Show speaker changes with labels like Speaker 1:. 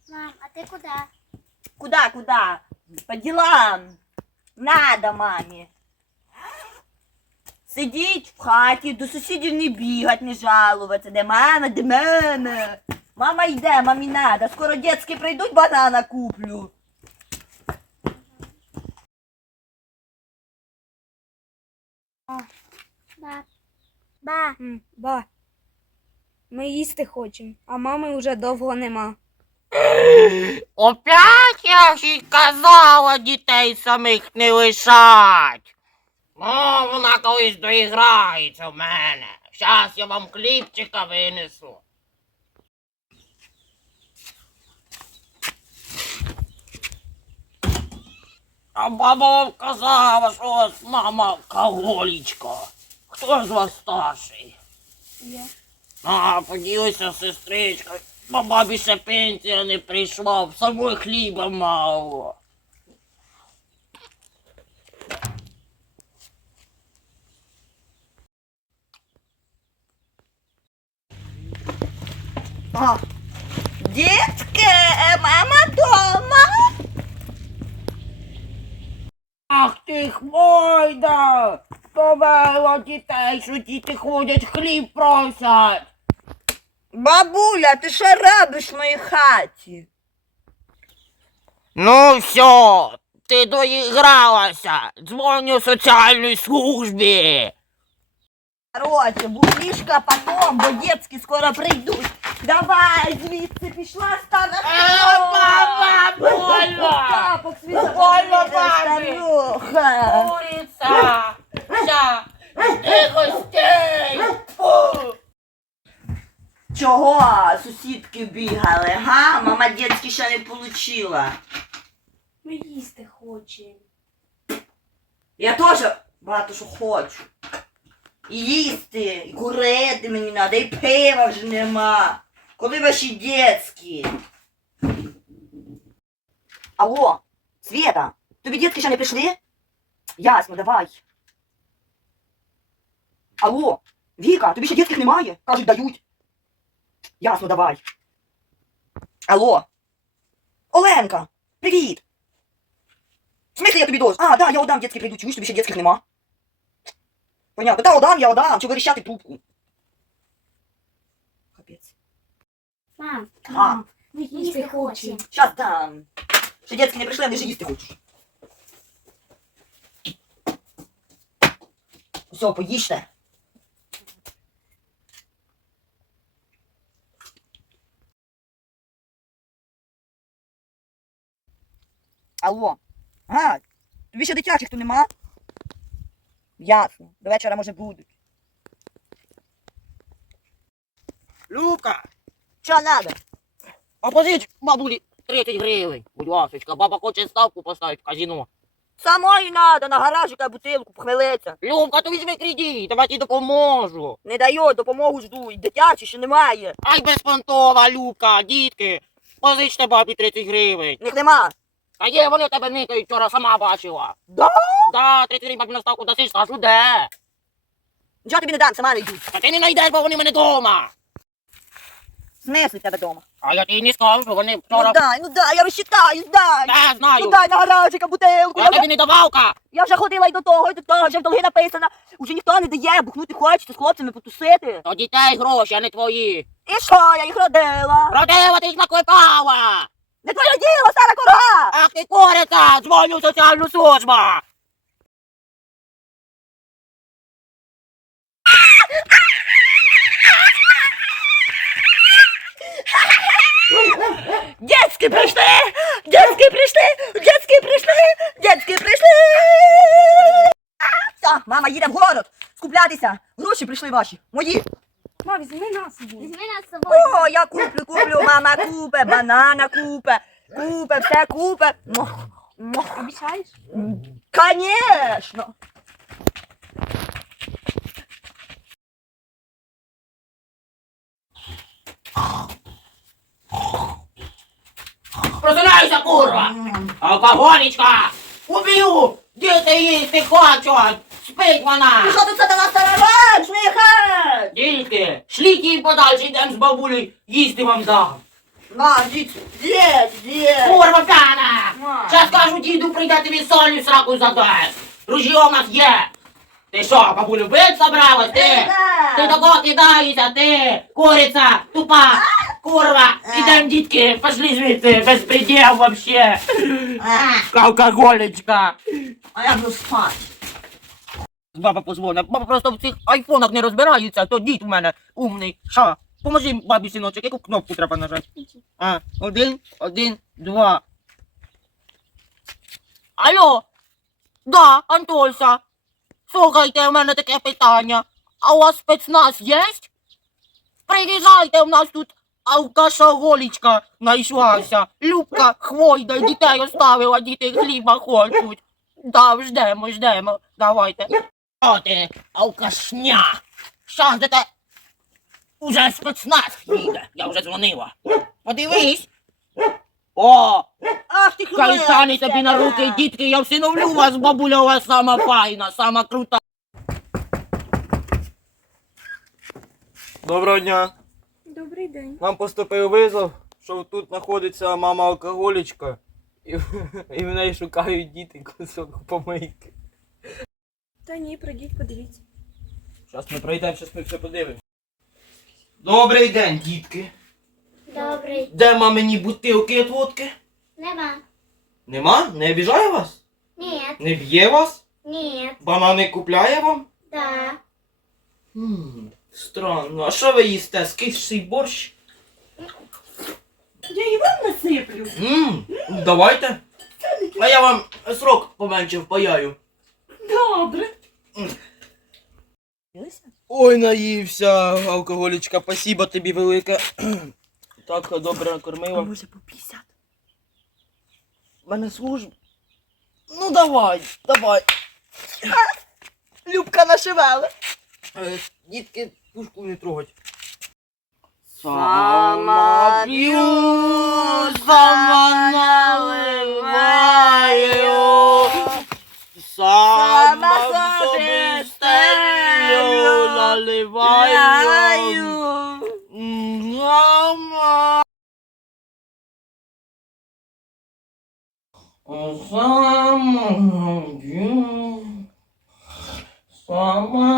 Speaker 1: Мам, а ты куда?
Speaker 2: Куда? По делам. Надо мамі. Сидіть в хаті, до сусідів не бігать, не жалуватися. Де мама, де мама. Мама йде, мамі надо. Скоро дітки прийдуть, банана куплю.
Speaker 1: Ба.
Speaker 3: Ба, ми їсти хочемо, а мами вже довго нема.
Speaker 4: Опять я ж їй казала дітей самих не лишать. Ну, вона колись доіграється в мене. Щас я вам хлібчика винесу. А баба вам казала, що у вас мама алкоголічка. Хто з вас старший?
Speaker 3: Я.
Speaker 4: А, поділися з сестричкою. Бо бабі ще пенсія не прийшла, в самої хліба мало.
Speaker 2: О, дітки, мама дома.
Speaker 4: Ах ти хвойда! Повела дітей, що діти ходять, хліб просять.
Speaker 2: Бабуля, ти що робиш в моїй хаті?
Speaker 4: Ну все, ти доігралася. Дзвоню соціальній службі.
Speaker 2: Короче, бухлішка потом, бо дітки скоро прийдуть. Давай, звідси пішла стара.
Speaker 4: Мама, больно!
Speaker 2: Тапок світу.
Speaker 4: Больно, бабі!
Speaker 2: Старуха.
Speaker 4: Куриця! Ща! Жди гостей! Фу!
Speaker 2: Чого сусідки бігали, га? Мама дітки ще не получила.
Speaker 3: Ми їсти хочемо.
Speaker 2: Я теж багато що хочу. І їсти, і курити мені треба, і пива вже нема. Коли ваші дітки? Алло, Света, тобі дітки ще не прийшли? Ясно, давай. Алло, Віка, тобі ще дітки немає? Кажуть, дають. Ясно, давай. Алло. Оленка, привіт. В смысле я тобі дощ? А, да, я отдам, дітки прийдуть. Чуєш, тобі ще дітських нема? Понятно. Та отдам, я отдам. Чого вирішати трубку? Капець.
Speaker 1: Мам,
Speaker 2: А,
Speaker 1: мы їсти хочемо.
Speaker 2: щас дам. Ще дітки не прийшли, а вони вже їсти хочуть. Все, поїжте. Алло. А, тобі ще дитячих то нема? Ясно. До вечора, може, будуть.
Speaker 4: Любка,
Speaker 2: Що надо?
Speaker 4: а позич бабулі 30 гривень. Будь ласочка, баба хоче ставку поставити в казино.
Speaker 2: Самої надо, на гаражика бутилку, похмелиться.
Speaker 4: Любка, то візьми кредит, давай тобі допоможу.
Speaker 2: Не даю, допомогу жду. І дитячі ще немає.
Speaker 4: Ай, безпонтова, Любка, дітки, позичте бабі 30 гривень.
Speaker 2: Них нема.
Speaker 4: Та є, вони в тебе никають, вчора сама бачила.
Speaker 2: Да?
Speaker 4: Да, 30 гривень бабі на ставку дасиш, скажу де.
Speaker 2: Нічого тобі не дам, сама не йду.
Speaker 4: Та ти не знайдеш, бо вони в мене дома.
Speaker 2: Снесли в тебе дома.
Speaker 4: А я тобі не скажу, що вони вчора...
Speaker 2: Ну дай, я розчитаю, дай.
Speaker 4: Та, знаю.
Speaker 2: Ну дай на гаражика бутилку.
Speaker 4: Я тобі не давалка.
Speaker 2: Я вже ходила і до того, вже в долги написано. Уже ніхто не дає, бухнути хочеться з хлопцями потусити.
Speaker 4: То дітей гроші, а не твої.
Speaker 2: І що, я їх родила?
Speaker 4: Родила, ти їх наклепала.
Speaker 2: Не твоє діло, стара корга!
Speaker 4: Ах ти куриця, дзвоню в соціальну службу.
Speaker 2: Дітки прийшли! Дітки прийшли! Дітки прийшли! Дітки прийшли! Все, мама їде в город скуплятися. Гроші прийшли ваші. Мої.
Speaker 3: Ма, візьми нас собі.
Speaker 1: Візьми нас з собою.
Speaker 2: О, я куплю, мама купе, банана купе. Купе, все купе.
Speaker 3: Обіцяєш?
Speaker 2: Конечно!
Speaker 4: Просинайся, курва. Алкоголічка. Уб'ю. Діти їсти хочуть. Спить вона.
Speaker 2: Ти що тут садила стара ранч, не хать?
Speaker 4: Дітки, шліть її подальше, йдемо з бабулею, їсти вам дам.
Speaker 2: На, дід, дід.
Speaker 4: Курва п'яна!
Speaker 2: На.
Speaker 4: Зараз кажу, діду, прийде тобі солі в сраку задасть. Ружьо в нас є. Ти що, бабулю, бить собралась, ти? Ти до кого кидаєшся, ти? Куриця, тупа, курва. Ідем, дітки, пошли звідси, безпреділ вообще. Алкоголічка.
Speaker 2: А я буду спати.
Speaker 4: Баба позвонила. Баба просто в цих айфонах не розбирається, то дід у мене умний. Що? Поможи бабі, синочок, яку кнопку треба нажати? А, 1, 1, 2. Алло? Да, Антося. Слухайте, у мене таке питання. А у вас спецназ є? Приїжджайте, у нас тут алкашоголічка знайшлася. Любка хвойда, дітей оставила, діти хліба хочуть. Да, ждемо, давайте. О ти, алкашня! Щас де те уже спецназ їде, я вже дзвонила. Подивись. О,
Speaker 2: Ах ти
Speaker 4: кайсани тобі на руки, дітки, я всиновлю вас, бабуля у вас сама файна, сама крута.
Speaker 5: Доброго дня.
Speaker 3: Добрий день.
Speaker 5: Нам поступив визов, що тут знаходиться мама алкоголічка, і в неї шукають діти кусок помийки.
Speaker 3: Та ні, пройдіть, подивіться.
Speaker 5: Зараз ми пройдемо, зараз ми все подивимося. Добрий день, дітки.
Speaker 1: Добрий.
Speaker 5: Де мамині бутилки від водки?
Speaker 1: Нема.
Speaker 5: Нема? Не обіжає вас?
Speaker 1: Ні.
Speaker 5: Не б'є вас?
Speaker 1: Ні.
Speaker 5: Банани купляє вам?
Speaker 1: Да.
Speaker 5: Странно. А що ви їсте? Скисший борщ?
Speaker 2: Я і вам насиплю.
Speaker 5: Давайте. А я вам срок поменше впаяю.
Speaker 2: Добре.
Speaker 5: Ой, наївся, алкоголічка, спасибо тобі велике. Так добре накормила.
Speaker 2: Може по 50?
Speaker 5: У мене служба. Ну давай.
Speaker 2: Любка нашивала.
Speaker 5: Дітки, пушку не трогать.
Speaker 2: Сама
Speaker 5: п'ю, сама наливаю. Сама собі стелю наливаю. Мама. Сама п'ю, сама